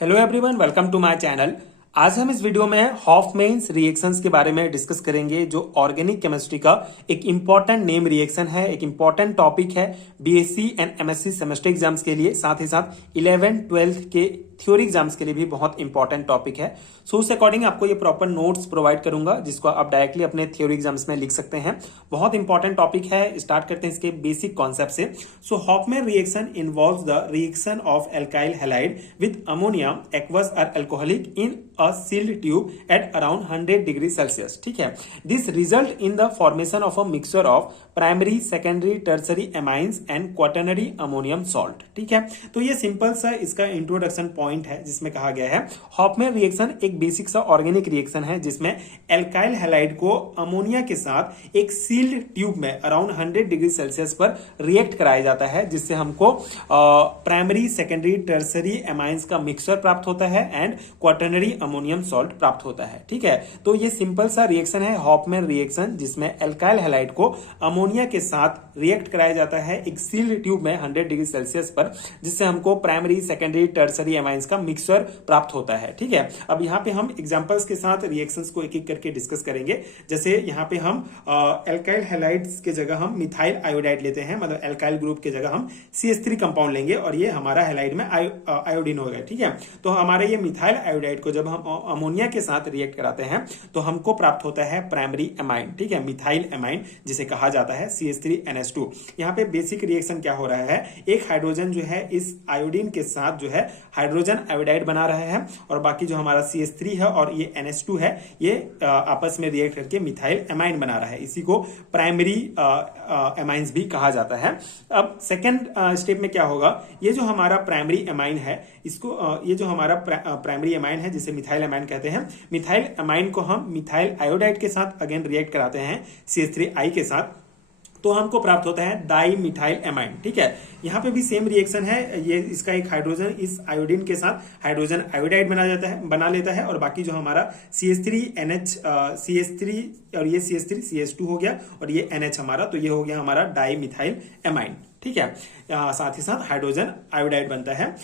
Hello everyone, welcome to my channel. आज हम इस वीडियो में हॉफमैन्स रिएक्शंस के बारे में डिस्कस करेंगे, जो ऑर्गेनिक केमिस्ट्री का एक इंपॉर्टेंट नेम रिएक्शन है, एक इंपॉर्टेंट टॉपिक है BSc and MSc semester exams के लिए, साथ ही साथ 11 12 के थ्योरी एग्जाम्स के लिए भी बहुत इंपॉर्टेंट टॉपिक है। सो उस अकॉर्डिंग आपको ये प्रॉपर नोट्स प्रोवाइड करूंगा, जिसको आप डायरेक्टली अपने थ्योरी एग्जाम्स में लिख सकते हैं। बहुत इंपॉर्टेंट टॉपिक है। स्टार्ट करते हैं इसके बेसिक कॉन्सेप्ट से। So Hoffmann reaction involves the reaction of alkyl halide with ammonia aqueous और alcoholic in a sealed tube at around 100 degree Celsius। ठीक है, this result in the formation of a mixture of primary, secondary, tertiary amines and quaternary ammonium salt। ठीक है, तो ये simple सा इसका introduction point है, जिसमें कहा गया है हॉफमैन रिएक्शन एक बेसिक सा ऑर्गेनिक रिएक्शन है, जिसमें एल्काइल हैलाइड को अमोनिया के साथ एक सील्ड ट्यूब में अराउंड 100 डिग्री सेल्सियस पर रिएक्ट कराया जाता है, जिससे हमको प्राइमरी, सेकेंडरी, टर्सरी एमाइंस का मिक्सचर प्राप्त होता है एंड क्वाटर्नरी अमोनियम सॉल्ट प्राप्त होता है। ठीक है, तो ये सिंपल सा रिएक्शन है हॉफमैन रिएक्शन, जिसमें एल्काइल हैलाइड को अमोनिया के साथ रिएक्ट कराया जाता है एक सील्ड ट्यूब में 100 डिग्री सेल्सियस पर, जिससे हमको प्राइमरी, सेकेंडरी, टर्सरी एमाइंस का मिक्सचर प्राप्त होता है। ठीक है, अब यहाँ पे हम एग्जांपल्स के साथ रिएक्शंस को एक एक करके डिस्कस करेंगे। जैसे यहाँ पे हम एल्काइल हैलाइड्स के जगह हम मिथाइल आयोडाइड लेते हैं, मतलब एल्काइल ग्रुप के जगह हम CH3 कंपाउंड लेंगे और ये हमारा हैलाइड में आयोडीन होगा। ठीक है, तो हमारे ये मिथाइल आयोडाइड को जब हम अमोनिया के साथ रिएक्ट कराते हैं तो हमको प्राप्त होता है प्राइमरी एमाइन। ठीक है, मिथाइल एमाइन, जिसे कहा जाता है CH3NH2। यहाँ पे बेसिक रिएक्शन क्या हो रहा है, एक हाइड्रोजन जो है इस आयोडीन के साथ जो है हाइड्रोजन आयोडाइड बना रहा है, और बाकी जो हमारा CH3 है और ये NH2 है, ये आपस में रिएक्ट करके मिथाइल एमाइन बना रहा है। इसी को प्राइमरी एमाइंस भी कहा जाता है। अब सेकेंड स्टेप में क्या होगा, ये जो हमारा प्राइमरी एमाइन है, इसको ये जो हमारा प्राइमरी एमाइन है जिसे मिथाइल एमाइन कहते हैं, मिथाइल एमाइन को हम मिथाइल आयोडाइड के साथ अगेन रिएक्ट कराते हैं CH3I के साथ, तो हमको प्राप्त होता है डाई मिथाइल एमाइन। ठीक है, यहाँ पे भी सेम रिएक्शन है। ये इसका एक हाइड्रोजन इस आयोडीन के साथ हाइड्रोजन आयोडाइड बना लेता है, और बाकी जो हमारा CH3NH CH3 और ये CH3CH2 हो गया, और ये NH हमारा, तो ये हो गया हमारा डाई मिथाइल एमाइन। ठीक है, साथ ही साथ हाइड्रोजन आयोडाइड बनता है।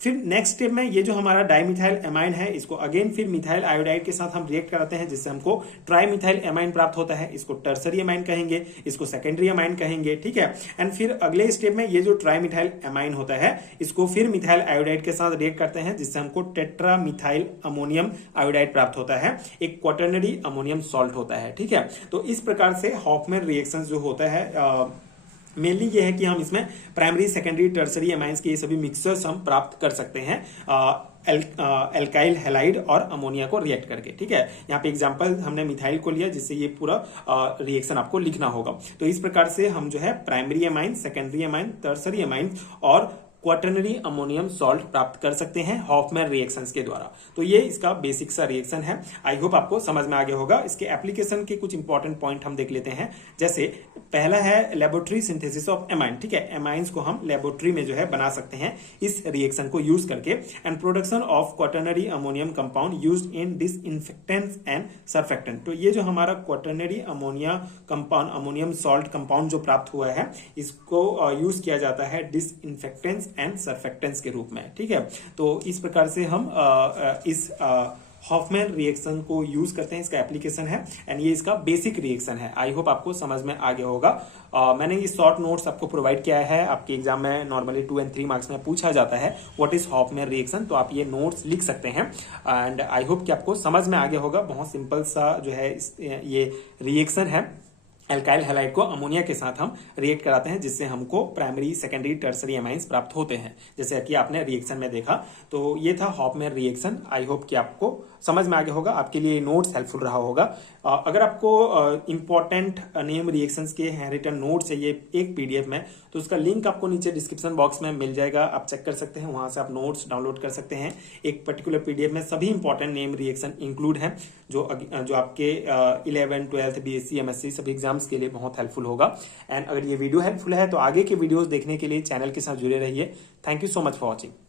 फिर नेक्स्ट स्टेप में ये जो हमारा डाइमिथाइल एमाइन है, इसको अगेन फिर मिथाइल आयोडाइड के साथ हम रिएक्ट कराते हैं, जिससे हमको ट्राइमिथाइल एमाइन प्राप्त होता है। इसको टर्सरी एमाइन कहेंगे, इसको सेकेंडरी एमाइन कहेंगे। ठीक है, एंड फिर अगले स्टेप में ये जो ट्राइमिथाइल एमाइन होता है, इसको फिर मिथाइल आयोडाइड के साथ रिएक्ट करते हैं, जिससे हमको टेट्रा मिथाइल अमोनियम आयोडाइड प्राप्त होता है, एक क्वाटर्नरी अमोनियम सॉल्ट होता है। ठीक है, तो इस प्रकार से हॉफमैन रिएक्शन जो होता है मेनली ये है कि हम इसमें प्राइमरी, सेकेंडरी, टर्सरी एमाइंस के ये सभी मिक्सर्स हम प्राप्त कर सकते हैं एल्काइल हैलाइड और अमोनिया को रिएक्ट करके। ठीक है, यहाँ पे एग्जांपल हमने मिथाइल को लिया, जिससे ये पूरा रिएक्शन आपको लिखना होगा। तो इस प्रकार से हम जो है primary amine, secondary amine, tertiary amine और क्वाटर्नरी अमोनियम सॉल्ट प्राप्त कर सकते हैं हॉफमैन रिएक्शंस के द्वारा। तो ये इसका बेसिक सा रिएक्शन है। आई होप आपको समझ में आ गया होगा। इसके एप्लीकेशन के कुछ इंपॉर्टेंट पॉइंट हम देख लेते हैं। जैसे पहला है लेबोरेटरी सिंथेसिस ऑफ एमाइन। ठीक है, एमाइंस को हम लेबोरेटरी में जो है बना सकते हैं इस रिएक्शन को यूज करके। And production of quaternary ammonium compound used in disinfectants and surfactant. तो ये जो हमारा quaternary ammonia compound, ammonium salt compound जो प्राप्त हुआ है, इसको यूज किया जाता है डिसइंफेक्टेंट्स एंड सर्फेक्टेंट्स के रूप में। ठीक है, तो इस प्रकार से हम इस हॉफमैन रिएक्शन को यूज करते हैं। इसका एप्लीकेशन है एंड ये इसका बेसिक रिएक्शन है। आई होप आपको समझ में आ गया होगा। मैंने ये शॉर्ट नोट्स आपको प्रोवाइड किया है। आपके एग्जाम में नॉर्मली 2 और 3 मार्क्स में पूछा जाता है व्हाट इज हॉफमैन रिएक्शन, तो आप ये नोट्स लिख सकते हैं। एंड आई होप कि आपको समझ में आ गया होगा। बहुत सिंपल सा जो है ये रिएक्शन है। एल्काइल हैलाइड को अमोनिया के साथ हम रिएक्ट कराते हैं, जिससे हमको प्राइमरी, सेकेंडरी, टर्सरी एमाइंस प्राप्त होते हैं, जैसे कि आपने रिएक्शन में देखा। तो ये था हॉफमैन रिएक्शन। आई होप कि आपको समझ में आ गया होगा, आपके लिए नोट्स हेल्पफुल रहा होगा। अगर आपको इंपॉर्टेंट नेम रिएक्शंस के हैंडरिटन नोट्स चाहिए एक PDF में, तो उसका लिंक आपको नीचे डिस्क्रिप्शन बॉक्स में मिल जाएगा। आप चेक कर सकते हैं, वहां से आप नोट्स डाउनलोड कर सकते हैं। एक पर्टिकुलर PDF में सभी इंपॉर्टेंट नेम रिएक्शन इंक्लूड है, जो आपके 11 12 BSc MSc सभी एग्जाम्स के लिए बहुत हेल्पफुल होगा। एंड अगर ये वीडियो हेल्पफुल है तो आगे के वीडियोस देखने के लिए चैनल के साथ जुड़े रहिए। Thank you so much for watching.